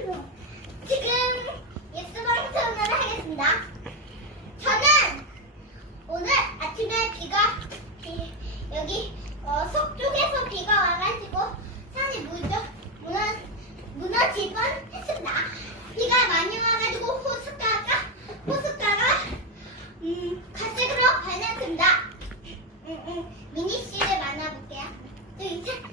지금 예스 방송을 하겠습니다. 저는 오늘 아침에 비가 비, 여기 어, 속쪽에서 비가 와가지고 산이 무너 무너 무너질 뻔했습니다. 비가 많이 와가지고 호숫가가 호숫가가 음, 갈색으로 변했습니다. 음, 음, 미니 씨를 만나볼게요. 저 이제